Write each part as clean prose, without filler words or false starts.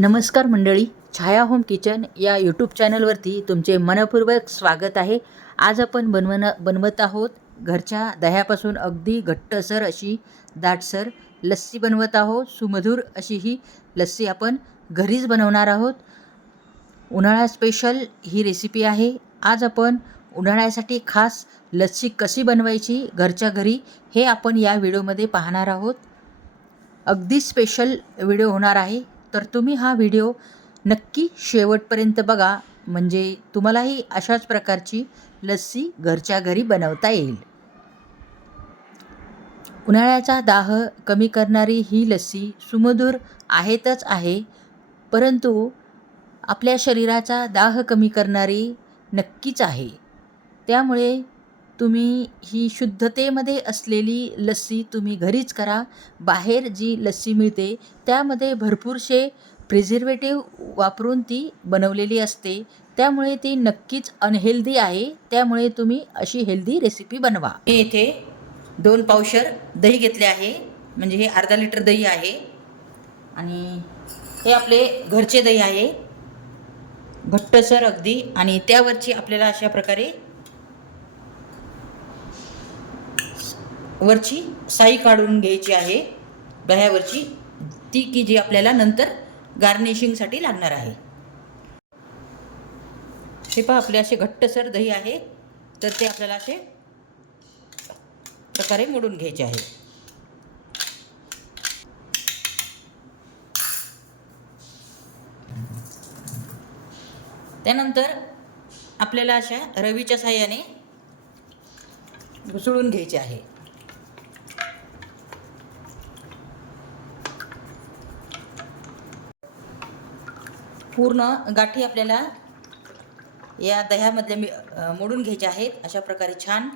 नमस्कार मंडळी, छाया home kitchen या यूट्यूब चॅनलवरती तुमचे मनपूर्वक स्वागत आहे. आज आपण बनवत आहोत घरच्या दह्यापासून अगदी घट्टसर अशी दाटसर लस्सी बनवत आहोत. सुमधुर अशी ही लस्सी आपण घरीच बनवणार आहोत. उन्हाळा स्पेशल ही रेसिपी आहे. आज आपण उन्हाळ्यासाठी खास लस्सी कशी बनवायची घरच्या घरी हे आपण या व्हिडिओमध्ये पाहणार आहोत. अगदी स्पेशल व्हिडिओ होणार आहे, तर तुम्ही हा व्हिडिओ नक्की शेवटपर्यंत बघा, म्हणजे तुम्हालाही अशाच प्रकारची लस्सी घरच्या घरी बनवता येईल. उन्हाळ्याचा दाह कमी करणारी ही लस्सी सुमधुर आहेतच आहे, परंतु आपल्या शरीराचा दाह कमी करणारी नक्कीच आहे. त्यामुळे तुम्ही ही शुद्धतेमध्ये असलेली लस्सी तुम्ही घरीच करा. बाहेर जी लस्सी मिळते त्यामध्ये भरपूरसे प्रिझर्वेटिव्ह वापरून ती बनवलेली असते, त्यामुळे ती नक्कीच अनहेल्दी आहे. त्यामुळे तुम्ही अशी हेल्दी रेसिपी बनवा. मी येथे 2 पावशर दही घेतले आहे, म्हणजे हे अर्धा लिटर दही आहे आणि हे आपले घरचे दही आहे, घट्टसर अगदी. आणि त्यावरची आपल्याला अशा प्रकारे वरची साई काढून घ्यायची आहे दह्यावरची, ती की जी आपल्याला नंतर गार्निशिंगसाठी लागणार आहे. हे पहा, आपले असे घट्टसर दही आहे, तर ते आपल्याला असे प्रकारे मोडून घ्यायचे आहे. त्यानंतर आपल्याला अशा रवीच्या साहाय्याने घुसळून घ्यायचे आहे. पूर्ण गाठी आपल्याला या दह्यामधल्या मोडून घ्यायच्या आहेत अशा प्रकारे छान.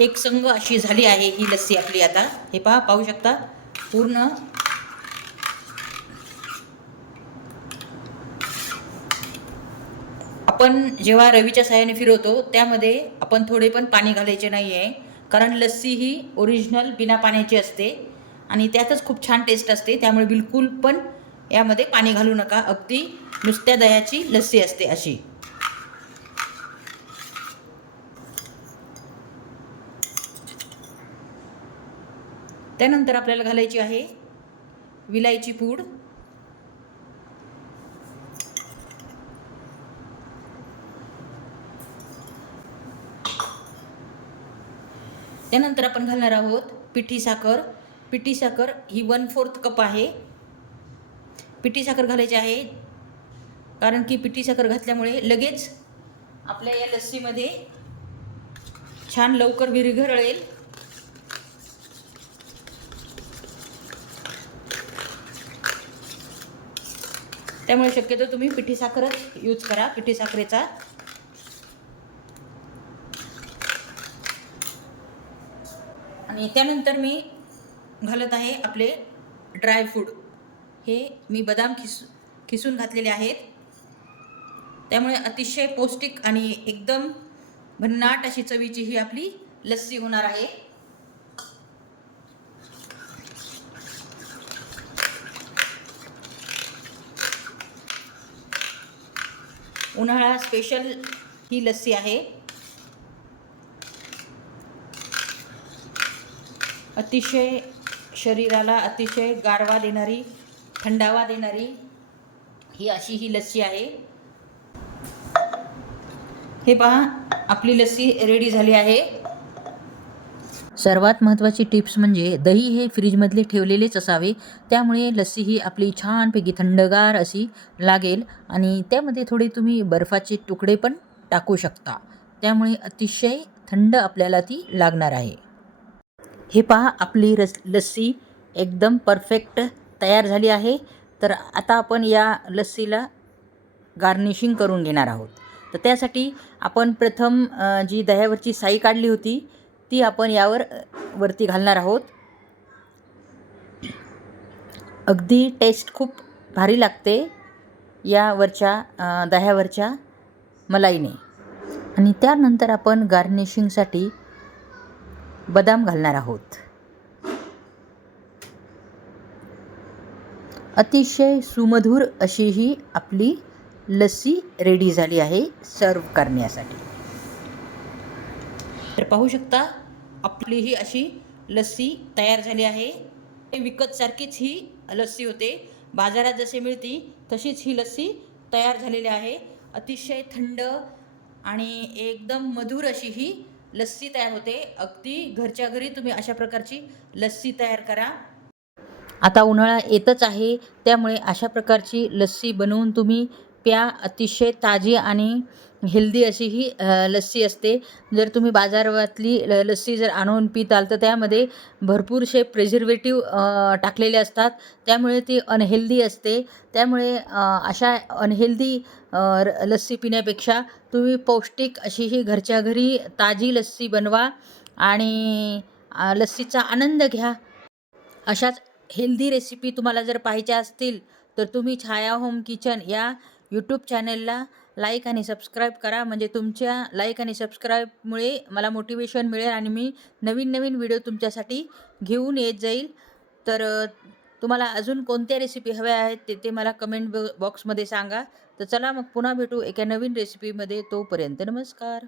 एक संघ अशी झाली आहे ही लस्सी आपली. आता हे पहा, पाहू शकता पूर्ण आपण जेव्हा रवीच्या साहाय्याने फिरवतो त्यामध्ये आपण थोडे पण पाणी घालायचे नाही आहे, कारण लस्सी ही ओरिजिनल बिना पाण्याची असते आणि त्यातच खूप छान टेस्ट असते. त्यामुळे बिलकुल पण यामध्ये पाणी घालू नका. अगदी नुसत्या दह्याची लस्सी असते अशी. त्यानंतर आपल्याला घालायची आहे विलायची पूड. त्यानंतर आपण घालणार आहोत पिठी साखर. पिठी साखर ही 1/4 कप आहे. पिठी साखर घालायची आहे, कारण की पिठी साखर घातल्यामुळे लगेच आपल्या या लस्सीमध्ये छान लवकर विरघळेल. त्यामुळे शक्यतो तुम्ही पिठी साखरच यूज करा, पिठी साखरेचा. आणि त्यानंतर मी घालत आहे आपले ड्रायफ्रूट. हे मी बदाम खिसून घातलेले आहेत, त्यामुळे अतिशय पौष्टिक आणि एकदम भन्नाट अशी चवीची ही आपली लस्सी होणार आहे. उन्हाळा स्पेशल ही लस्सी आहे. अतिशय शरीराला अतिशय गारवा देणारी, थंडावा देणारी ही अशी ही लस्सी आहे. हे पहा, आपली लस्सी रेडी झाली आहे. सर्वात महत्त्वाची टिप्स म्हणजे दही हे फ्रीजमधले ठेवलेलेच असावे, त्यामुळे लस्सी ही आपली छानपैकी थंडगार अशी लागेल. आणि त्यामध्ये थोडे तुम्ही बर्फाचे तुकडे पण टाकू शकता, त्यामुळे अतिशय थंड आपल्याला ती लागणार आहे. हे पहा, आपली लस्सी एकदम परफेक्ट तयार झाली आहे. तर आता आपण या लस्सीला गार्निशिंग करून घेणार आहोत. तर त्यासाठी आपण प्रथम जी दह्यावरची साई काढली होती ती आपण यावर वरती घालणार आहोत. अगदी टेस्ट खूप भारी लागते या वरच्या दह्यावरच्या मलाईने. आणि त्यानंतर आपण गार्निशिंगसाठी बदाम घालणार आहोत. अतिशय सुमधुर अशी ही आपली लस्सी रेडी झाली आहे सर्व करण्यासाठी. तर पाहू शकता आपली ही अशी लस्सी तयार झाली आहे. विकत सारखीच ही लस्सी होते, बाजारात जसे मिळती तशीच ही लस्सी तयार झालेली आहे. अतिशय थंड आणि एकदम मधुर अशी ही लस्सी तयार होते. अगदी घरच्या घरी तुम्ही अशा प्रकारची लस्सी तयार करा. आता उन्हाळा येतच आहे, त्यामुळे अशा प्रकारची लस्सी बनवून तुम्ही प्या. अतिशय ताजी आणि हेल्दी अशी ही लस्सी असते. जर तुम्ही बाजारातली लस्सी जर आणून पिताल तर त्यामध्ये भरपूरसे प्रिझर्वेटिव्ह टाकलेले असतात, त्यामुळे ती अनहेल्दी असते. त्यामुळे अशा अनहेल्दी लस्सी पिण्यापेक्षा तुम्ही पौष्टिक अशी ही घरच्या घरी ताजी लस्सी बनवा आणि लस्सीचा आनंद घ्या. अशाच हेल्दी रेसिपी तुम्हाला जर पाहिजे असतील तर तुम्ही छाया होम किचन या यूट्यूब चॅनलला लाईक आणि सबस्क्राईब करा. म्हणजे तुमच्या लाईक आणि सबस्क्राईबमुळे मला मोटिवेशन मिळेल आणि मी नवीन नवीन व्हिडिओ तुमच्यासाठी घेऊन येत जाईल. तर तुम्हाला अजून कोणत्या रेसिपी हव्या आहेत ते मला कमेंट बॉक्समध्ये सांगा. तर चला मग पुन्हा भेटू एका नवीन रेसिपीमध्ये. तोपर्यंत नमस्कार.